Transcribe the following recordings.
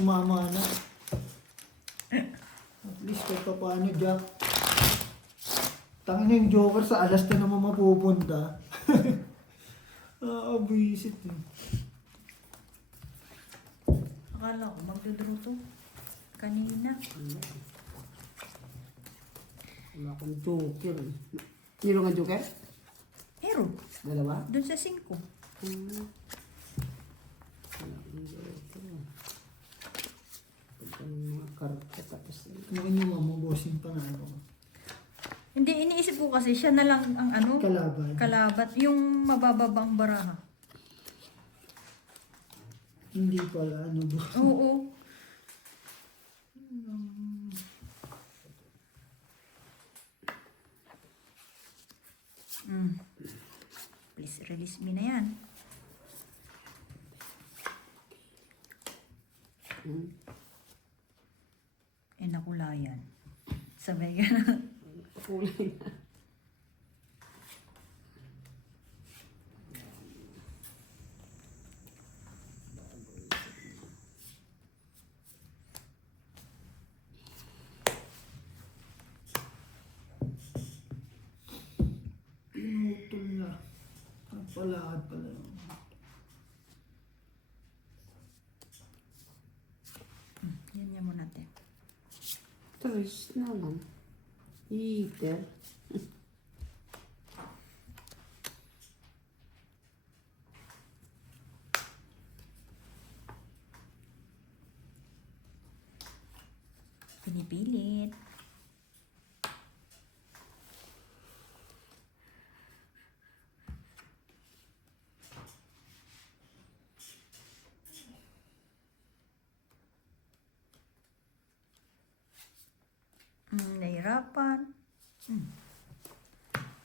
sumama na. At least kahit pa paano, Jack. Tangin yung Joker sa alas na naman mapupunta. Buisit eh. Akala ko magdodraw to. Kanina. Wala akong joker. Meron nga joker? Hero. Dalawa? Doon sa 5. Wala akong joker. Pagka mga karta tapos. Ano yung mo, bossing pa na ano. Hindi, iniisip ko kasi siya na lang ang ano. Kalaban. Kalabat. Yung mabababang baraha. Hindi pala ano ba? Oo. Please release me na yan. Nakulayan. Sabay ka na. Kulay na. Pinutol na. Nagpalakad pala. Yan niya muna natin. Tres na lang. Heater. Pinipilit. Nahirapan.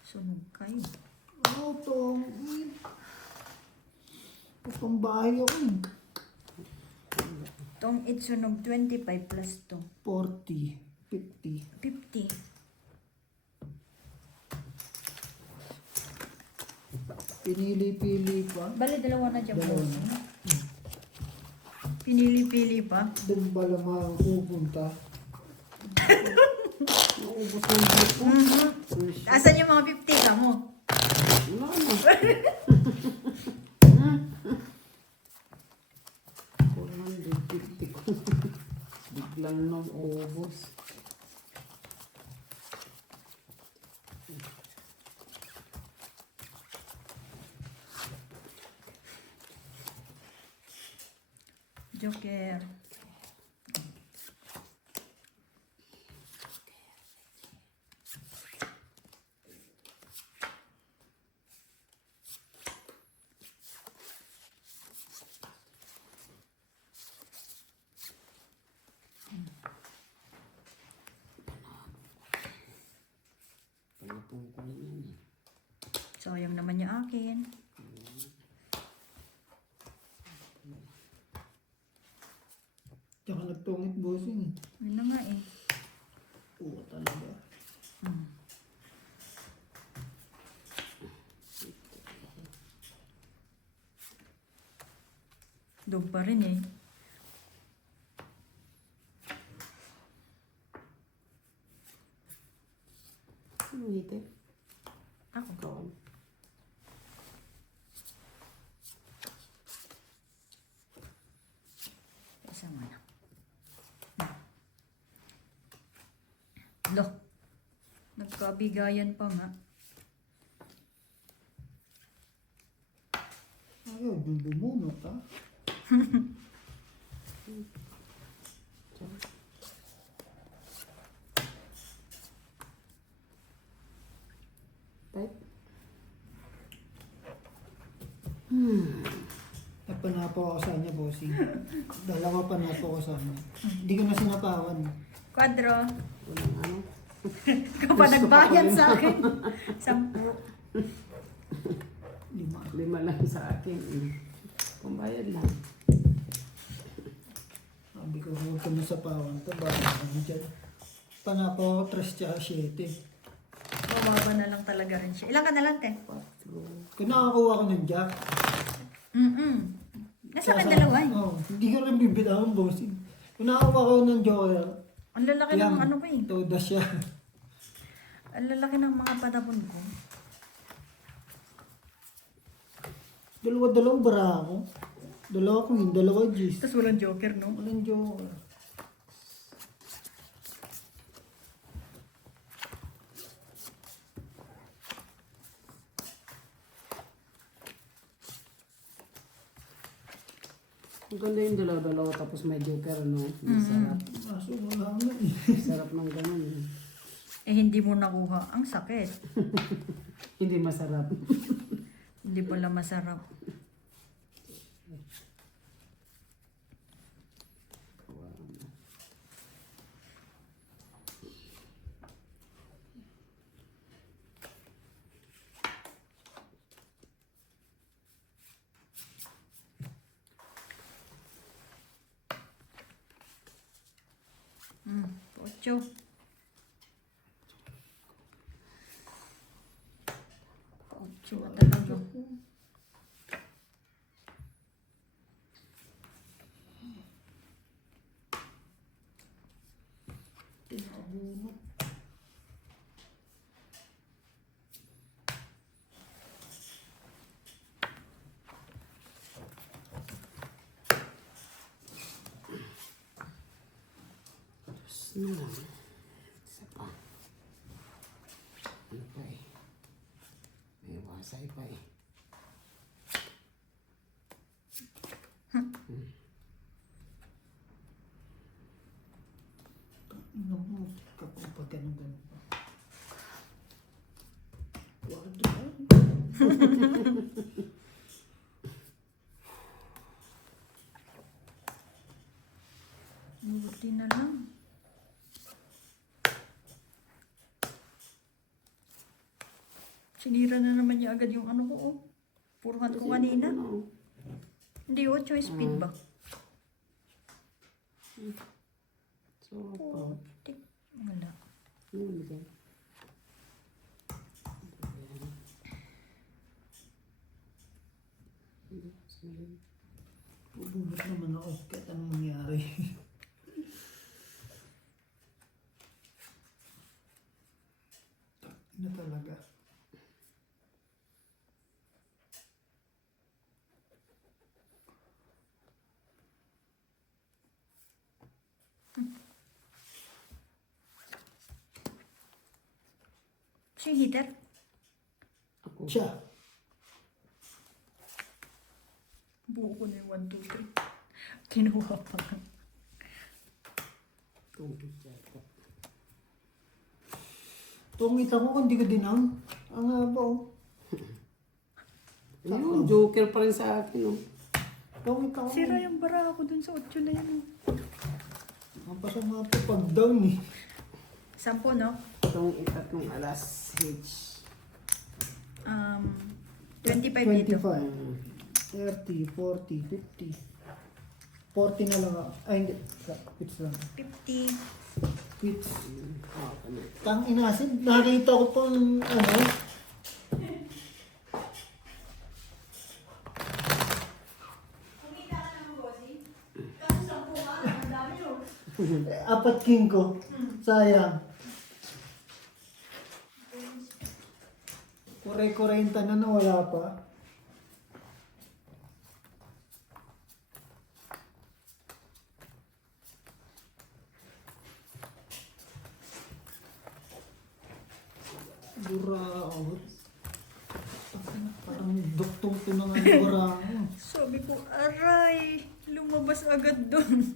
Sunog kayo. Tong. Itong bahay ako eh. Tong it sunog 25 plus 2. 40, 50. 50. Pinili-pili pa. Bali, dalawa na dyan. Dalawa boss. na. Pinili-pili pa. Doon ba lang mapupunta? Naubos na yung blip ko. Asan yung mga 50 ka mo? Wala na. 450 ko. Biglang nang ubos. Joker. Panapong ko na yan eh. Sayang naman yung akin. Tsaka nagtungit bossing eh. Yun na nga eh. Oo talaga. Dog pa rin eh. Ano heater? Ako. Ikaw. Isa mo na. Loh. Nagkabigayan pa nga. Ayaw, bumunot ha. Type. Napanapo ako sa kanya bossing. Dalawa panapo ko sa kanya. Hindi ko na sinapawan. Kwadro. Walang ano. Ikaw pa nagbayan sa akin. 10. 5. 5 lang sa akin. Pambayad lang. Sabi ko, huwag ko na sa pawan to. Bakit ano dyan? Panapo ako 3 tsaka 7. Mababa na lang talaga rin siya. Ilan ka na lang, te? Kung nakakuha ko ng jack, Nasa sa akin dalawa eh. Oo, hindi ko rin bibitawan, bossing. Kung nakakuha ko ng joker, Ang lalaki ng yan, ano ko eh. toda siya. Ang lalaki ng mga patapon ko. Dalawa-dalawang bara ako. Dalawa queen, dalawa G's. Tapos walang joker, no? Walang joker. Ang ganda yung dalaw-dalaw tapos may joker, no? Sarap. Kaso wala nga eh. Sarap ng ganun. Eh, hindi mo nakuha. Ang sakit. Hindi masarap. Hindi pala masarap. Ocho. Ocho na talaga. Tinabunot. Tapos na lang. Isa pa. Ano pa eh? May wasay pa eh. Ina mo, kapag pag ganun-ganun pa. Wala. Buti na lang. Sinira na naman niya agad yung ano ko, oh. Puruhan ko kanina. Ano? Hindi, 8 speed ba? So, pa. Tik. Wala. Ano ba? Bubunot naman ako. Kahit anong mangyari. Na talaga. Si heater? Ako. Siya. Buo ko na yung 1, 2, 3. Kinuha pa. Tungkol siya. Tungit ako kung di ko dinam. Ang haba oh. Ayun, joker pa rin sa akin, oh. Tungit ako. Sira yung bara ko dun sa 8 na yun. Ang pasama po pag down eh. 10, no? Itong itatlong alas H. 25 dito. 25, 30, 40, 50. 40 na lang ako. Ay, hindi. Quits lang. 50. Quits. Ah, kami. Tang inasin. Nakita ko pang ano. Apat king ko. Sayang. Kure-kurenta na nawala pa. Buraot. Parang duktong to ng ano buraot. Sabi ko, aray! Lumabas agad dun.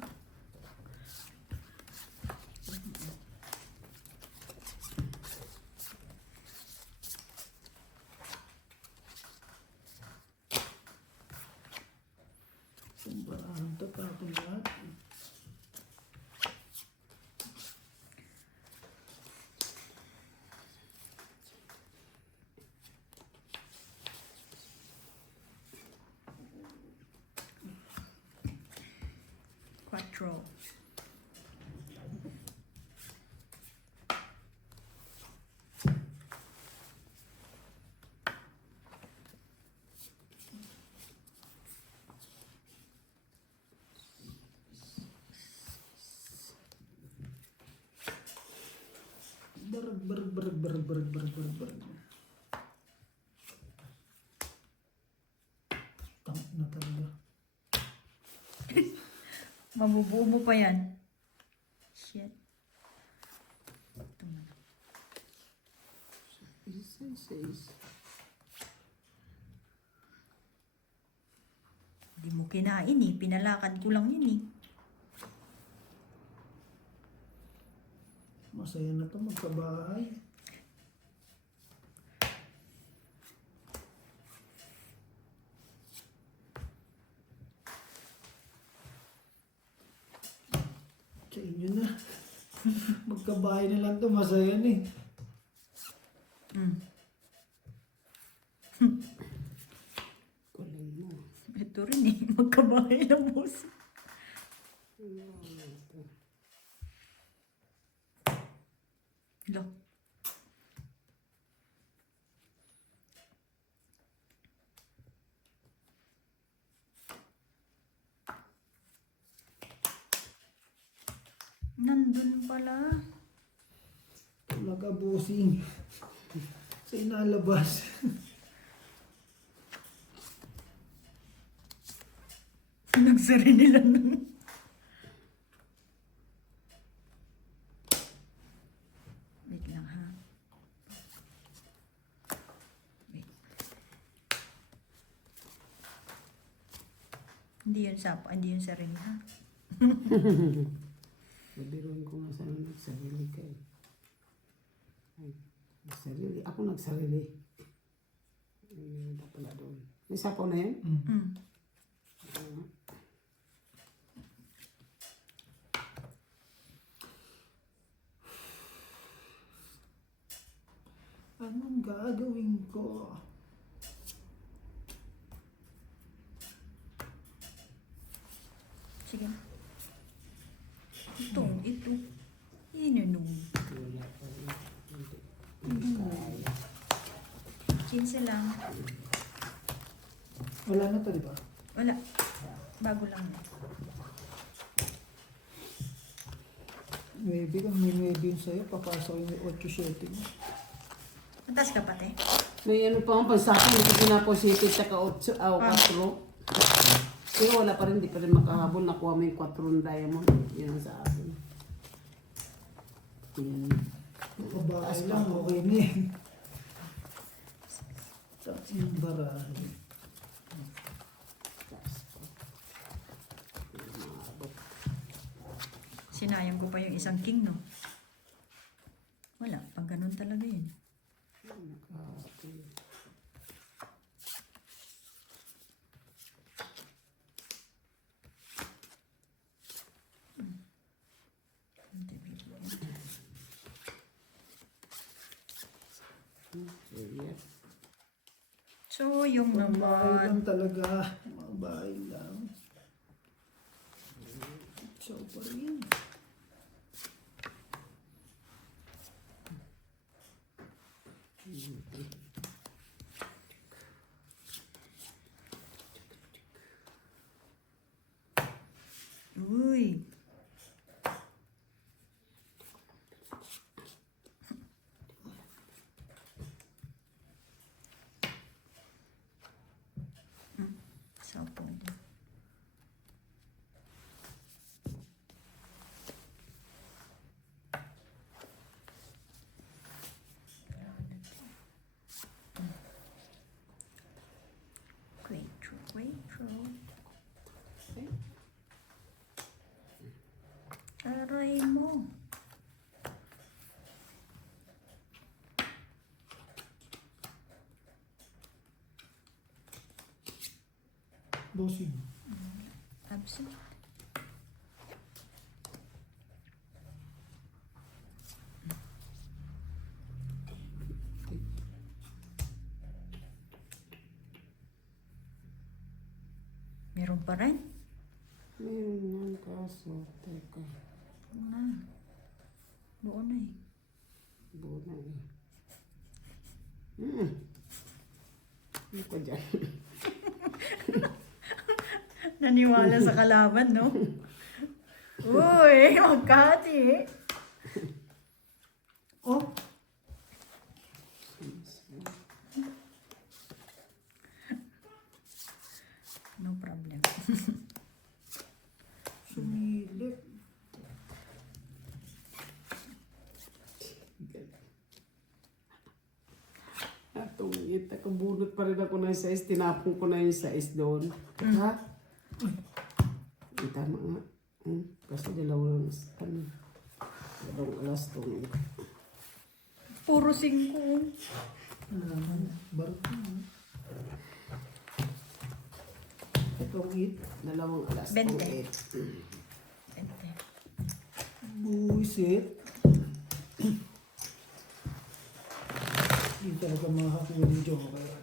Buraot to tapon lahat. Quattro. Barag. Tang na talaga. Mabubuo mo pa yan. Shit. Ito na. Isa. Hindi mo kinain eh. Pinalakad ko lang yun eh. Masaya na to magkabahay. Sa inyo na. Magkabahay na lang to, masaya na eh. Kuling mo. Ito rin eh. Magkabahay ng boss. Lo. Nandun pala. Talaga bossing. Sa inalabas. Nagsari nila nun. Wait lang ha. Wait. Hindi yun sarili ha. Nabiruin ko nga sana nagsarili ka eh. Ay, nagsarili. Ako nagsarili. Ay, hindi pala doon. May sapo na yan? Anong gagawin ko? Sige. Ito. Inanong. Wala pa rin. Hindi kaya. 15 lang. Wala na to, di ba? Wala. Bago lang na. Maybe kung may maybe yun sa'yo, papasok yung 8-7 mo. Matas ka pati. May ano pa ang pansakong, hindi pinapositive sa ka-8 o 4. Pero wala pa rin, di pa rin makahabol. Nakuha mo yung 4 diamond. Yun ang sa akin. Yan. Kabahay lang, okay na yan. Taas yung barahe. Taas pa. Maabot. Sinayang ko pa yung isang king, no? Wala. Pag ganun talaga yun. Nakakapil. Ayan. So, yung Mga bahay naman. lang talaga. Mga bahay lang. So pa rin. Uy. Sapon. Aray mo. Bossing. Absent. Meron pa rin? Meron yan kaso. Teka. Oo na. Doon na eh. Buo na eh. Ano pa dyan? Naniwala sa kalaban, no? Uy, magkati eh. Oh, Sumilip. Atong it, nakabunot pa rin ako ng size. Tinapon ko na yung size doon. Ha? Tama nga. Kasi dalawang alas tong. Puro 5. Barko. Itong it. Dalawang alas tong 20. 8. Buisit. Hindi talaga makakuha ni Joker.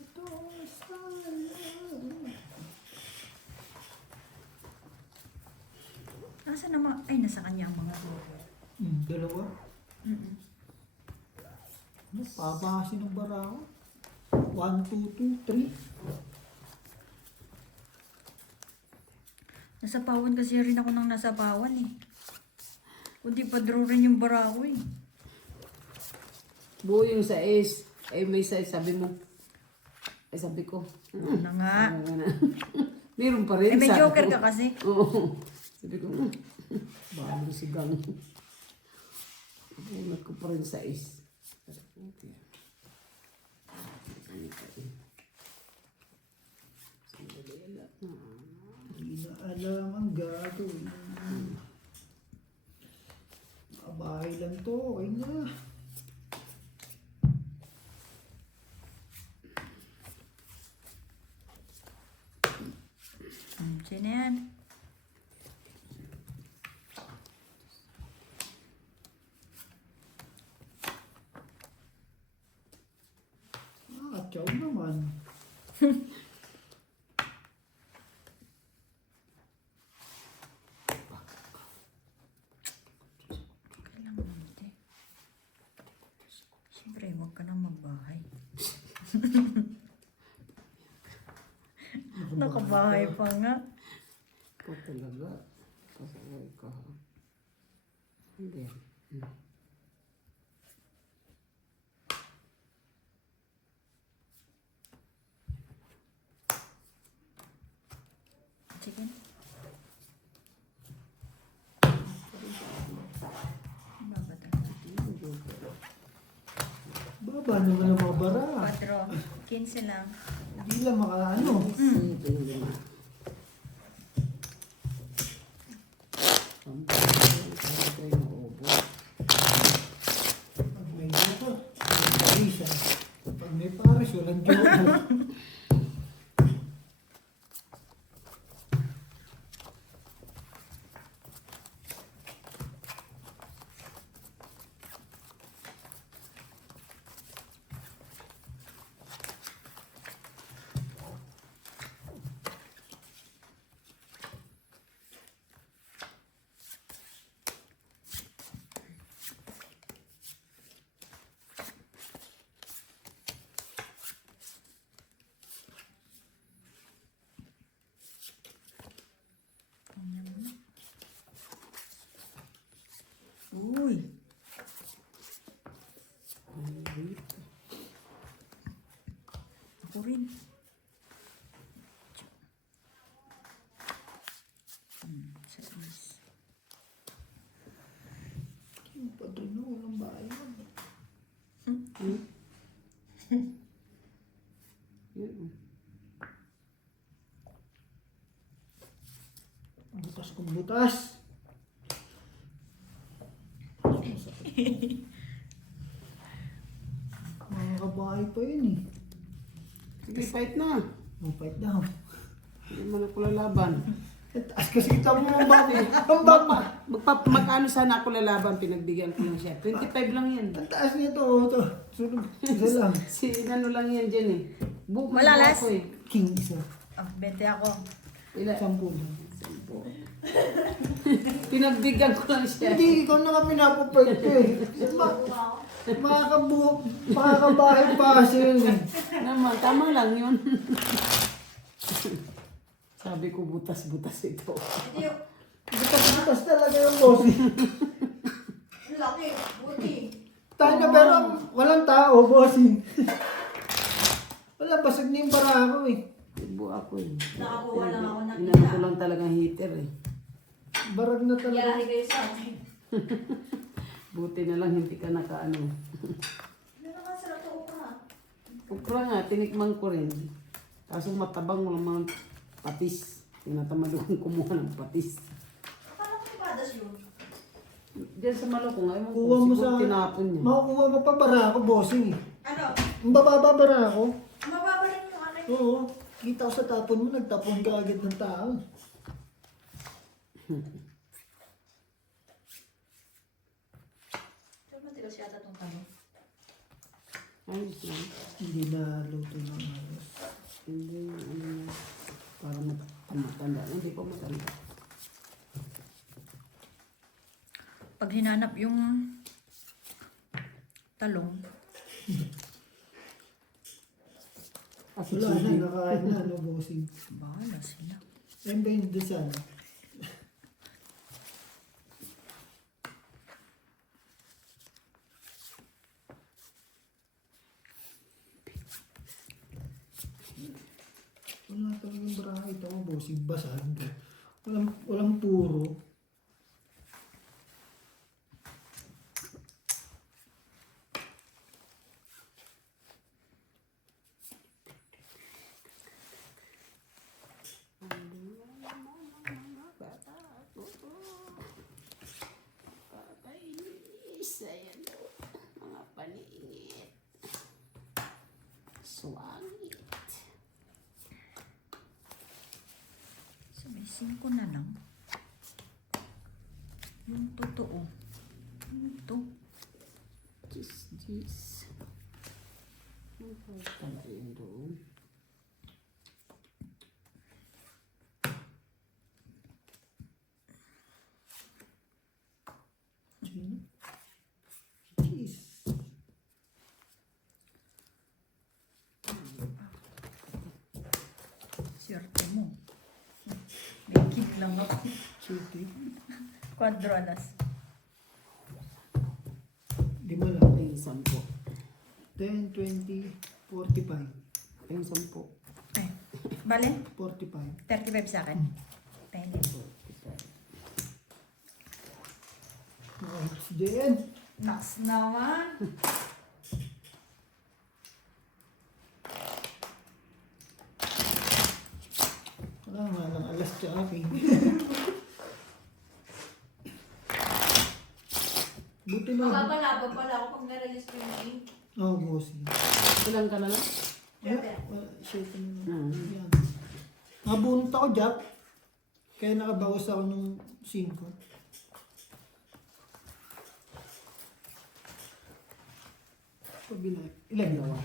Ito sana. Nasa naman? Ay, nasa kanya ang mga buko. Dalawa. Ano, pabahasin ng barako. 1, 2, 2, 3. Nasapawan kasi rin ako ng nasapawan eh. Kundi pa draw rin yung barako eh. Buo yung size. Eh, may size, sabi mo. Eh, sabi ko. Ano na nga. Ano na. Meron pa rin. Eh, may sabi joker ko. ka kasi. Oo. Sabi ko, bago si Gang. Bunot ko pa rin size. Okay. Hindi na alam ang gagawin. Abahay lang to. Okay na. Sino yan? Chow naman. Kailangan hindi. Siyempre, huwag ka nang magbahay. Nakabahay pa nga. Ikaw talaga. Pasaway ka. Hindi. Sige. Baba naman ang mga bara. 4. 15 lang. Hindi lang makaano. Ito yung lima. Ito yung ubo. Pag may joker, may parisa. Pag may paris, walang joker. Uy. Ako rin. Service. Yung padrino, walang bayan. Yun. Butas kong butas. Mga kabahay pa yun eh. Sige, fight na. Mapait daw. Hindi mo na ko lalaban. Taas kasi kita mo ang baba. Ang baba. Magkano sana ako lalaban, pinagbigyan ko na siya. 25 lang yan. Ang taas niya to. Sunog. Isa lang. Si ano lang yan dyan eh. Buko Malalas. ako eh. King isa. Oh, 20 ako. Ila, 10 lang. 10. Pinagbigyan ko lang siya. Hindi, ikaw na kami napapait ko eh. Makakabahay pa kasi yun eh. Naman, tama lang yun. Sabi ko butas-butas ito. Butas-butas talaga yung boss. Laki, buti. Tayo na pero walang tao, bossing. Wala, basag na yung bara ko eh. Ibo ako eh. Nakakuha lang ako ng Inano ko lang talagang heater eh. Barag na talaga. Yari kayo sa akin. Buti na lang hindi ka nakaano. Ano naman sa ito ka? Ukra nga, tinikman ko rin. Kaso matabang mga patis. Tinatamad akong kumuha ng patis. Akala ko ibadas yun. Diyan sa Maloko nga, ewan ko, Kuha mo siguro sa... tinapon niya. Makukuha mo pa bara ako, bossing eh. Ano? Ang bababa bara ako. Mababa rin yung ano. Oo. Kita ko sa tapon mo, nagtapon ka agad ng tao. Pero matigas yata itong tao. Ayos lang. Hindi na luto ng halos. Hindi, ano na. Para matanda. Hindi pa matanda. Pag hinanap yung talong, Wala na, nakain na, no, bossing. bahala sila. Ayun ba yung desan? Wala talagang bara ito, bossing. Basag. Walang puro. Ayan o, mga paniingit. Swangit. So may 5 na lang. Yung totoo. Ito. Jis. Ano pala yun doon? Cheese. Swerte mo. May kick lang ako. Chiti. Quadradas. 5 lang. Ay, 10. 10, 20, 45. Ay, 10. Eh, bale? 45. 35 sa akin. Pwede. Nice din. Naks naman. Wala nga lang alas sa akin. Buti na. Mapapalaban pala ako pag na-release ko yung ink. Oh, bossing. Ilan ka na lang? Shit na Hmm. Yan. Nabunot ako, Jack. Kaya nakabawas ako ng 5. Pabila. Ilan Dalawa. ba?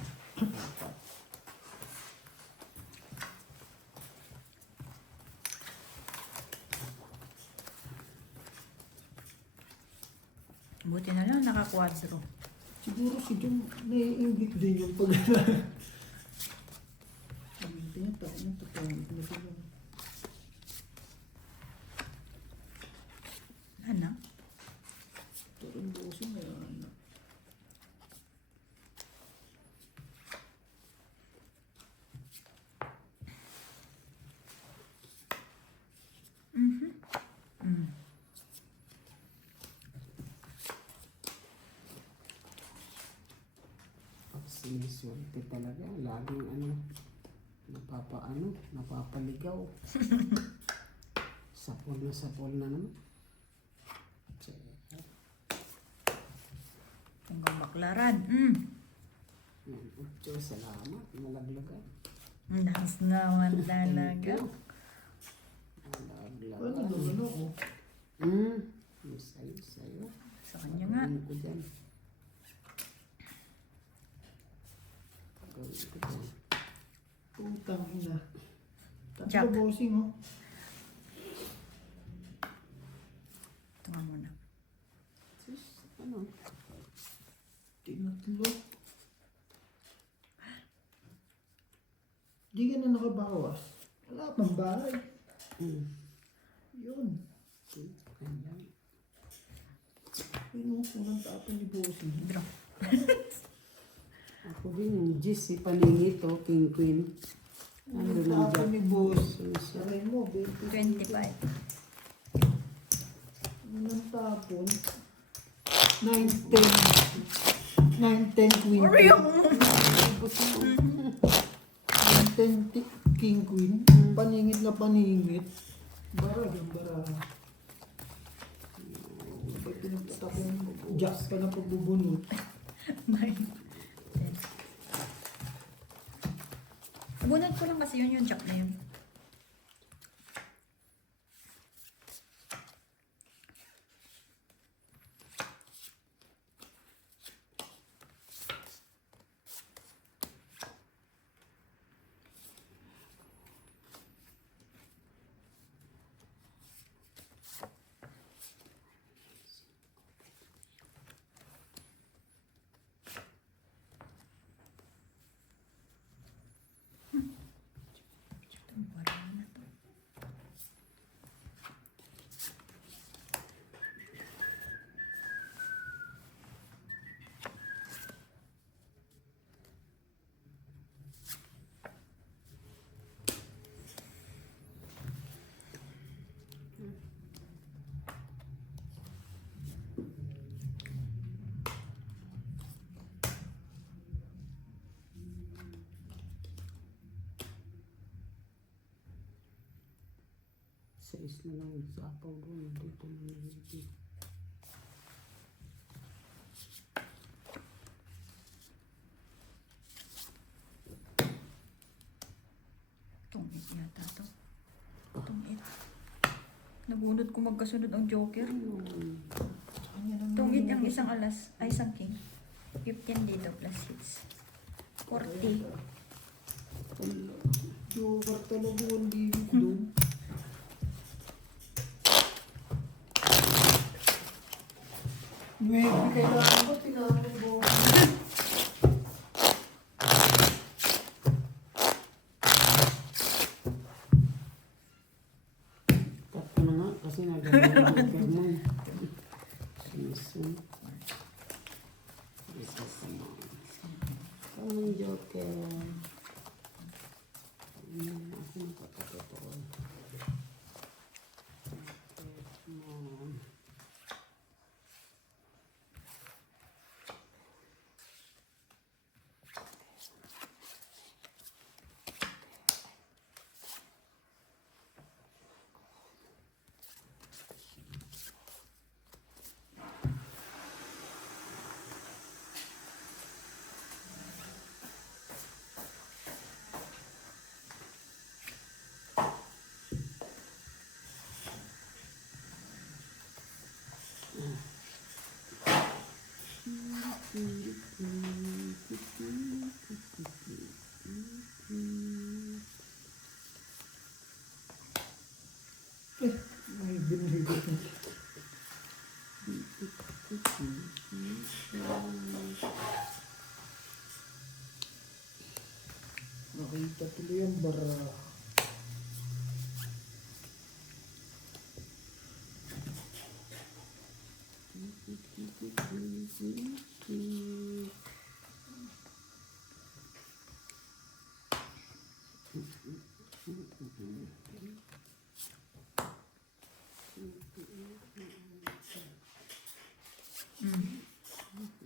Buti na lang naka-quadro. Siguro si Jun naiingit din yung pag... Sabi niya, tayo na, tatawag na sila. Ano? Turun bossing na yan. Siniswerte talaga. Laging napapaligaw. Sapol na naman. Hanggang baklaran. Ucho, salamat. Malaglagan. Naks naman talaga. Ano naman ako? Sa'yo. Sa kanya nga. Gawin ko dyan. Gawin ko dyan. Putang ina. Jack. Tatlo bossing, oh. Ito nga muna. Sus, ano? Tinatlo. Di ka na nakabawas. Wala pang bahay. Yun. Ganyan. Yun ang unang tapon ni bossing. Draw. Ako din yung GC paningit o King Queen. Ano Ang lang tapon ni boss. dyan? Saray mo, 20. 25. Anong tapon? 9, 10. 9, 10, queen. Oreo! 9, 10, king, queen. Paningit na paningit. Bara, bara. Kapag pinagtatak yung jack pa na pagbubunot. 9, 10. Bunot ko lang kasi yun yung jack na yun. Itong parang na to. Sais na lang sa apaw doon. Dito na niliti. Tungit yata to. Tungit. Nabunod ko magkasunod ang joker. Tungit ang isang alas, ay isang king. 15 dito plus 6. 40. Joker talaga ang limit doon. Maybe kailangan ko tinapon ko. Tatlo na nga kasi nagawin yung joker mo. Sinisun. Ang joker. Ako nakapatotoo. May binili ko. Nakita tuloy ang bara.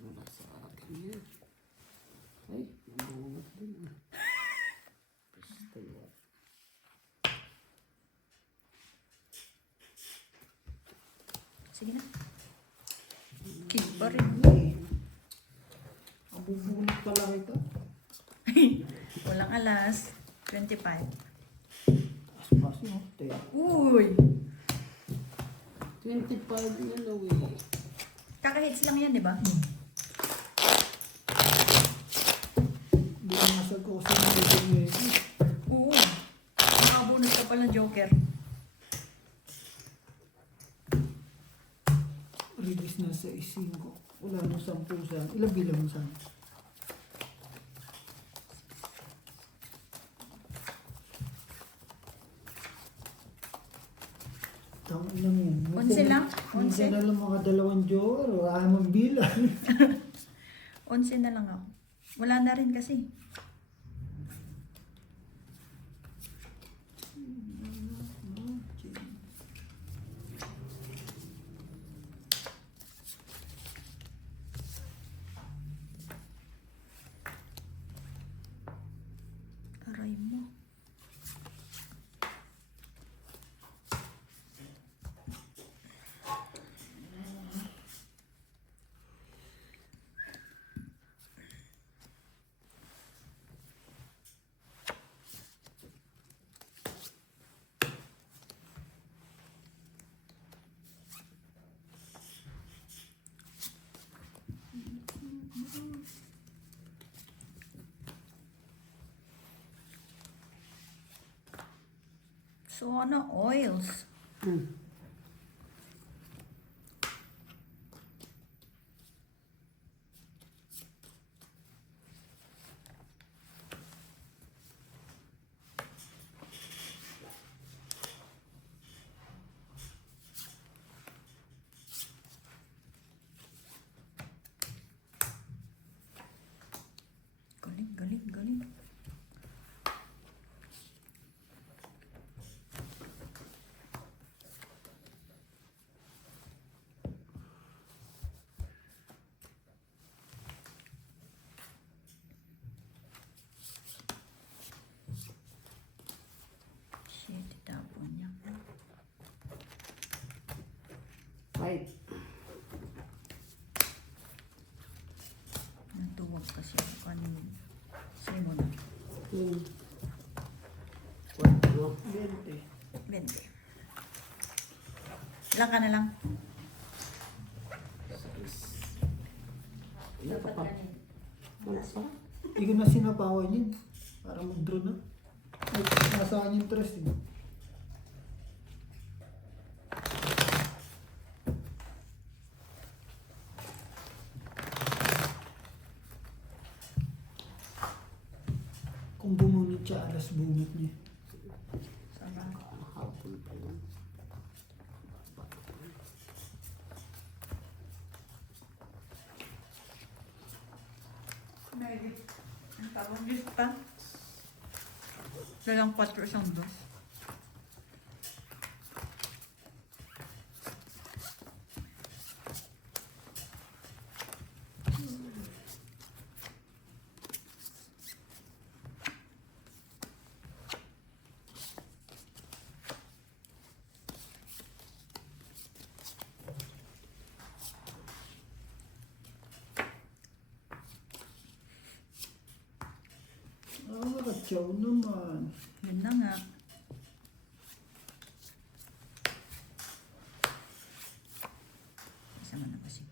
Wala sa akin yan. Ay, nabungot din ah. Basta yun. Sige na. King pa rin. Ang bubunot pala ito. Walang alas. 25. Aspas no? Uy! 25 yan daw eh. Kaka-hits lang yan, di ba? Binasag ko kasi ng bibig nito. Oo. Nakabunod ka pala joker. Release na sa 5. Wala nang 10 sa. Ilang bilang mo sa? Tang lang yan. Onse lang? Minsan Onse? na lang mga 2 joker o 6 bilang. 11 na lang ako. Wala na rin kasi. Aray mo. So, ano, oils. Galing, galing, galing. Shit, itapon niya. Right. Natuwag kasi ako kanina. Sa'yo mo na. Cuatro. 20. 20. Ilan ka na lang? Ano pa pa? Ano pa? Hindi ko na sinapawan yun. Para mag-draw na. Ay, nasa akin yung interest eh. Kung bumunot siya, alas bunot niya. Sama. Hapon pa yun. Ang tawag dito pa? Dalang 4 isang dos. Ah, katsaw naman. Yun na nga. Isama na kasi.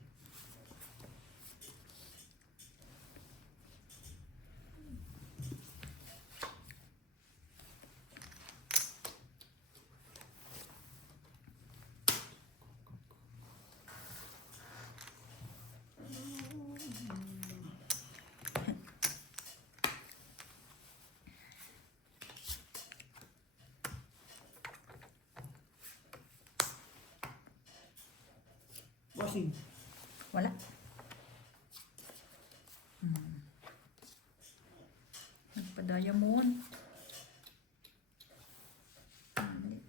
Bossing. Wala. Nagpa-diamond. Mali.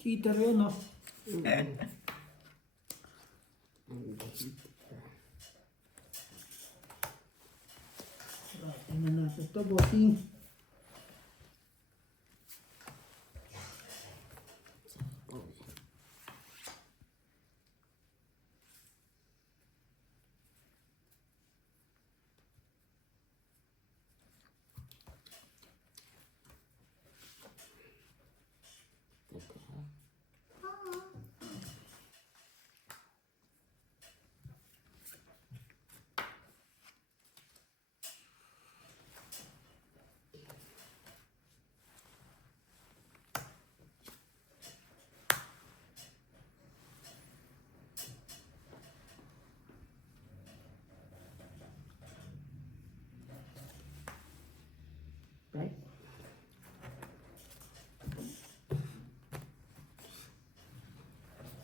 Cheater yun, no? Tingnan natin ito, bossing.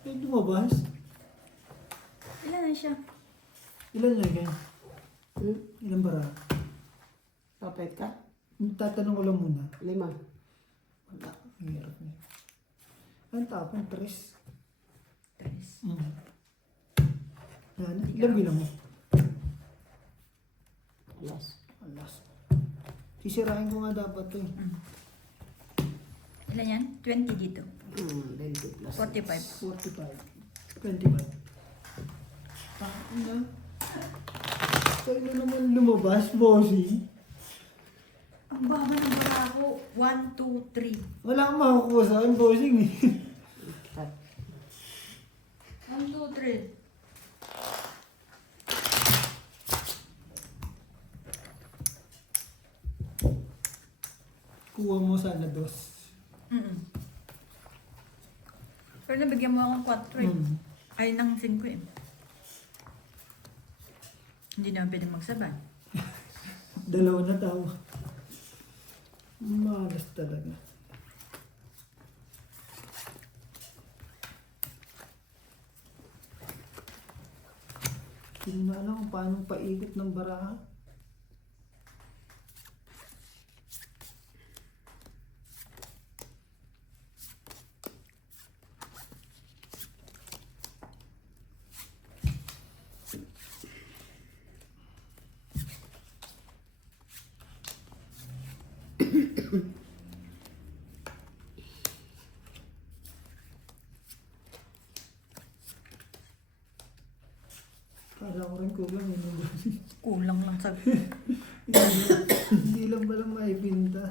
May lumabas. Ilan na siya? Ilan lang yan? Hmm? Ilang bara? Papayat ka? Tatanong ko lang muna. 5. Wala. Ang hirap niya. Ang tapon, 3. 3. Yan. Ilang bilang mo? Alas. Alas. Sisirain ko nga dapat to eh. Ilan yan? 20 dito. 20 plus 45. 45. 25. Tapon na. Sa'yo na naman lumabas, bossy. Ang baba ng barako. 1, 2, 3. Wala kang makakuha sa akin, bossing eh. 1, 2, 3. Kuha mo sana 2. Pero nabigyan mo akong 4 eh. Hmm. Ay, ng 5 eh. Hindi na pwede magsabay. Dalawa na tao. Malas talaga. Hindi na alam kung paano paikot ng baraha. Kala ko rin kulang yun. Kulang lang sa... Hindi lang palang maipinta.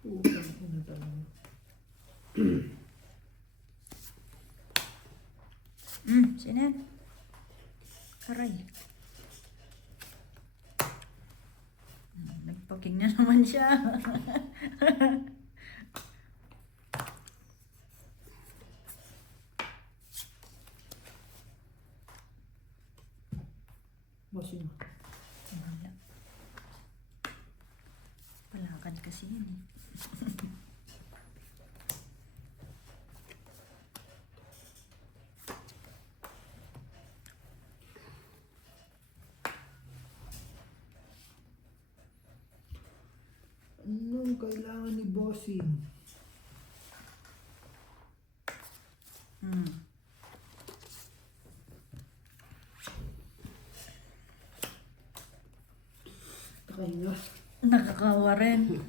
Utang ina talaga. Sino yan? Aray. Nagpaking na naman siya. Bossing mo. Wala. Palakad kasi yan eh. Anong kailangan ni bossing? Nakahinga. Nakakawa rin.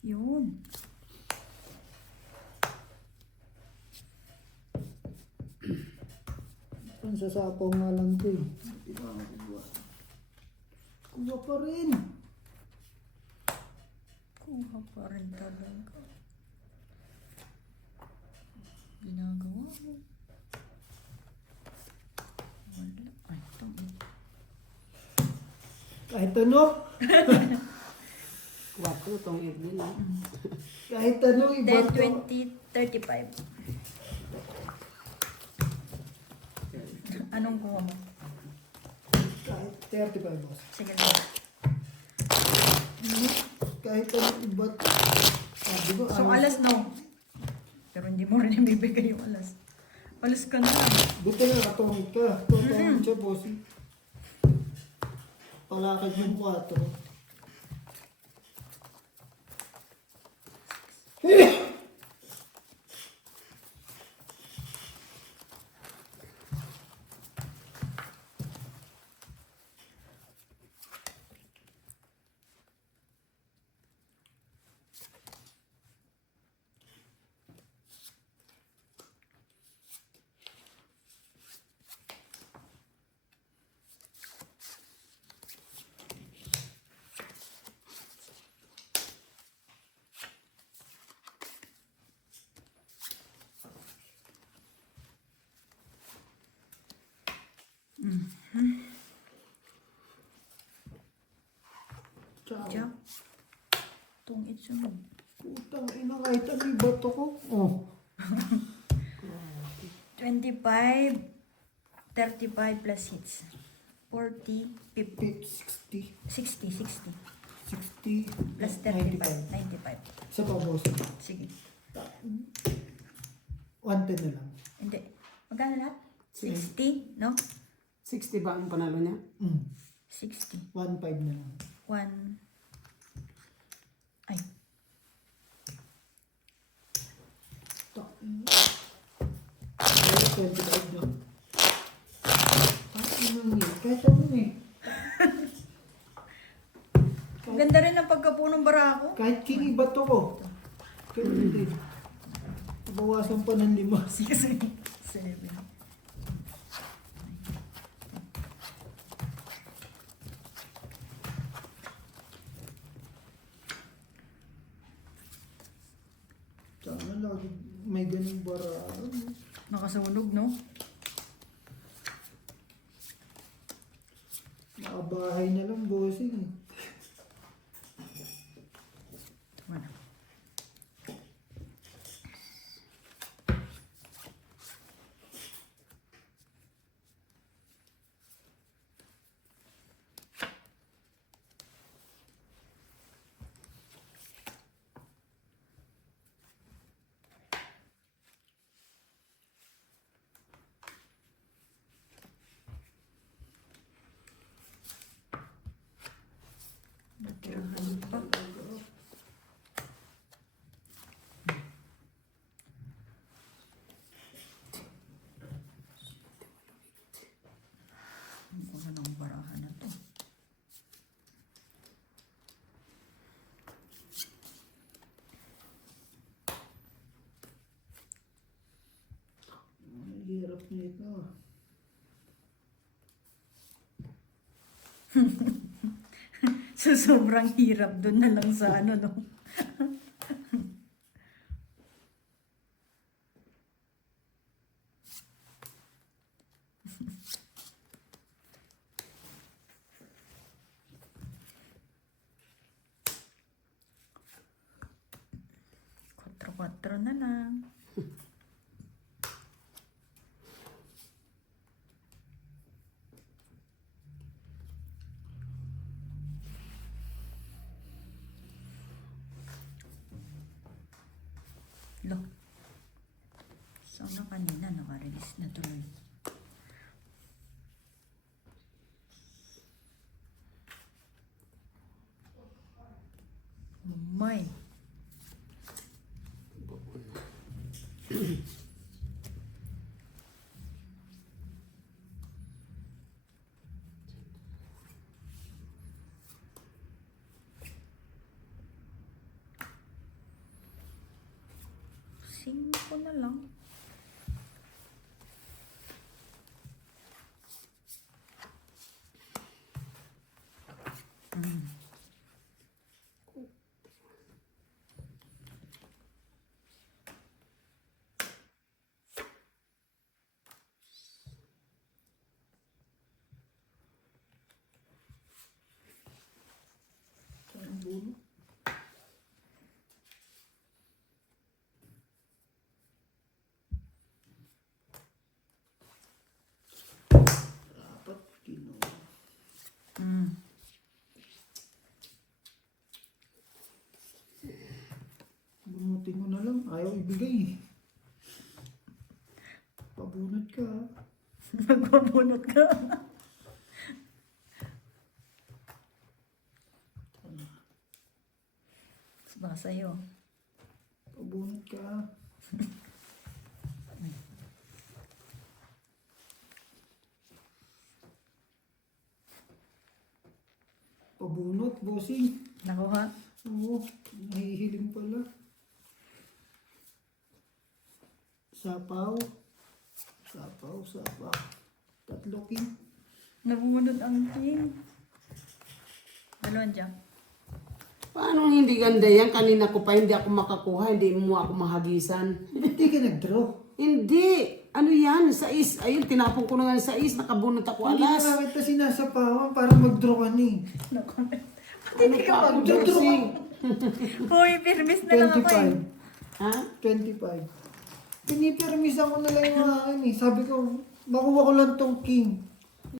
Yun. Pansasapaw nga lang to eh. Hindi ba ako kuha? Kuha pa rin. Kuha pa rin talaga. Ginagawa mo. Wala. Ay, ito. Kahit ano, 4 itong 8 din ah. kahit ano, iba 10, to. 20, 35. Anong kuha mo? Kahit 35 boss. Sige lang. Kahit ano, iba to. Sabi ko, So, ayos. alas no. Pero hindi mo rin ibibigay yung alas. Alas ka na lang. Buti na katungit ka. Tutungit siya, bossy. Palakad yung 4. Ciao. Jack. Tungit sunod. Puta. Ang ina kahit ano yung bato ko. Oh. 25, 35 plus hits. 40, 50, 60. 60. 60. Plus 35, 95. Isa pa, boss. Sige. 110 na lang. Hindi. Magkano lahat? 60, no? 60 ba ang panalo niya? 60. 1.5 na lang. 1. Ay. Ay, 25 na. Ang ina niya. Kahit ano eh. Ganda rin ang pagkapunong bara ko. Kahit king bato ko. Ganun din. Bawasan pa ng 5. 6, 7. Sana lagi may ganung bara. Nakasunog, no? Nakabahay na lang, bossing. Tama na. Natirahan pa. Ang una ng barahan na to. Ang hirap nito. So, sobrang hirap doon na lang sa ano, no? Kwatro na lang. Lo. Sana kanina naka-release na tuloy. May. Singko na lang. Ang bulo. Dapat kinuha. Bunutin mo na lang. Ayaw ibigay. Pabunot ka. Magpabunot ka. Baka sa'yo. Pabunot ka. Pabunot, bossing. Nakuha. Oo, nahihiling pala. Sapaw. Sapaw. Tatlo king. Nabunod ang king. Dalawang jack. Paano hindi ganda yan? Kanina ko pa hindi ako makakuha, hindi mo ako mahagisan. Hindi ka nag-draw. Hindi! Ano yan? Sais. Ayun, tinapon ko na nga sa sais. Nakabunot ako Hindi alas. na kita sinasapawan para mag-draw ka ni. No comment. Ano pa ako, bossing? Hoy, permis na lang ako eh. 25. Ha? 25. Pinipirmisan ko na lang yung akin eh. Sabi ko, makuha ko lang tong king.